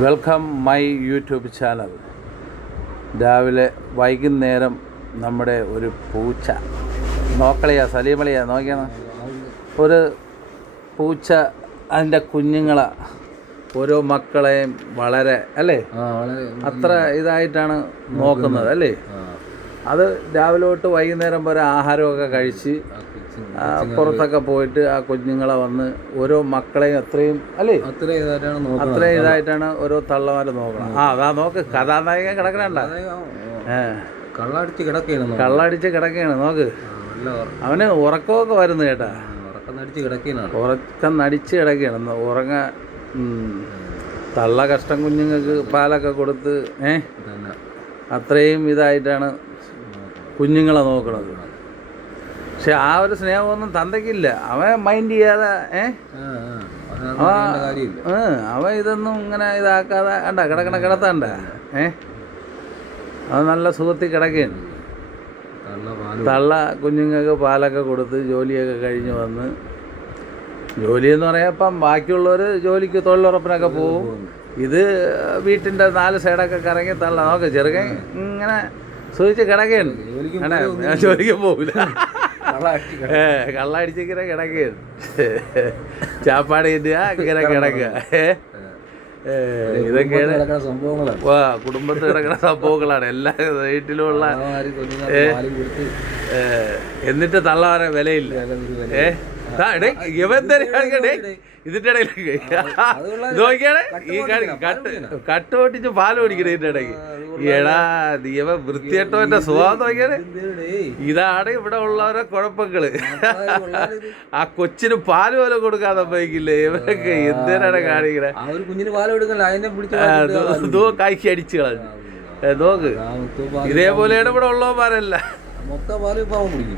Welcome my YouTube channel. രാവിലെ വൈകുന്നേരം നമ്മുടെ ഒരു പൂച്ച നോക്കളിയാ സലീമളിയാ നോക്കിയാണ് ഒരു പൂച്ച അതിൻ്റെ കുഞ്ഞുങ്ങളെ ഓരോ മക്കളെയും വളരെ അല്ലേ അത്ര ഇതായിട്ടാണ് നോക്കുന്നത് അല്ലേ. അത് രാവിലെ തൊട്ട് വൈകുന്നേരം വരെ ആഹാരമൊക്കെ കഴിച്ച് പുറത്തൊക്കെ പോയിട്ട് ആ കുഞ്ഞുങ്ങളെ വന്ന് ഓരോ മക്കളെയും അത്രയും അല്ലേ അത്രയും ഇതായിട്ടാണ് ഓരോ തള്ളമാര് നോക്കണം. അതാ നോക്ക് കഥാനായകൻ കിടക്കണണ്ട കള്ളടിച്ച് കിടക്കുകയാണ് നോക്ക്. അവന് ഉറക്കമൊക്കെ വരുന്നു കേട്ടാ, ഉറക്കം നടിച്ച് കിടക്കുകയാണ്. തള്ള കഷ്ടം കുഞ്ഞുങ്ങൾക്ക് പാലൊക്കെ കൊടുത്ത് അത്രയും ഇതായിട്ടാണ് കുഞ്ഞുങ്ങളെ നോക്കണത്. പക്ഷെ ആ ഒരു സ്നേഹമൊന്നും തന്തയ്ക്കില്ല. അവൻ മൈൻഡ് ചെയ്യാതെ അവൻ ഇതൊന്നും ഇങ്ങനെ ഇതാക്കാതെ കിടത്തണ്ട. അവൻ നല്ല സുഖത്തിൽ കിടക്കുകയാണ്. തള്ള കുഞ്ഞുങ്ങൾക്ക് പാലൊക്കെ കൊടുത്ത് ജോലിയൊക്കെ കഴിഞ്ഞ് വന്ന്, ജോലിയെന്ന് പറയാപ്പം ബാക്കിയുള്ളവർ ജോലിക്ക് തൊഴിലുറപ്പിനൊക്കെ പോവും. ഇത് വീട്ടിൻ്റെ 4 സൈഡൊക്കെ കറങ്ങി തള്ള നോക്ക് ചെറുക്കൻ ഇങ്ങനെ സൂചിച്ച് കിടക്കുകയാണ്. ജോലിക്ക് പോകില്ല, കള്ളടിച്ചിങ്ങനെ കിടക്കുകയാണ്. ചാപ്പാട് ഇങ്ങനെ കിടക്കുക. ഇതൊക്കെയാണ് കുടുംബത്തിൽ കിടക്കുന്ന സംഭവങ്ങളാണ് എല്ലാ വീട്ടിലുമുള്ള. എന്നിട്ട് തള്ളവരെ വിലയില്ല. ഇതിന്റെ ഇടയിലേക്ക് നോക്കിയാണെ ഈ കട്ട് പൊട്ടിച്ച് പാല് കുടിക്കണേ ഇതിന്റെ ഇടയ്ക്ക്. എടാ ദീവ വൃത്തിയേട്ടവന്റെ സ്വഭാവം നോക്കിയാണെ. ഇതാണ് ഇവിടെ ഉള്ളവരെ കുഴപ്പങ്ങള്. ആ കൊച്ചിന് പാല് പോലും കൊടുക്കാതെ പോയിക്കില്ലേ ഇവരൊക്കെ എന്തിനാണ് കാണിക്കണേ. കായ്ക്ക് അടിച്ചു കളഞ്ഞു നോക്ക്. ഇതേപോലെയാണ് ഇവിടെ ഉള്ളവന്മാരല്ല.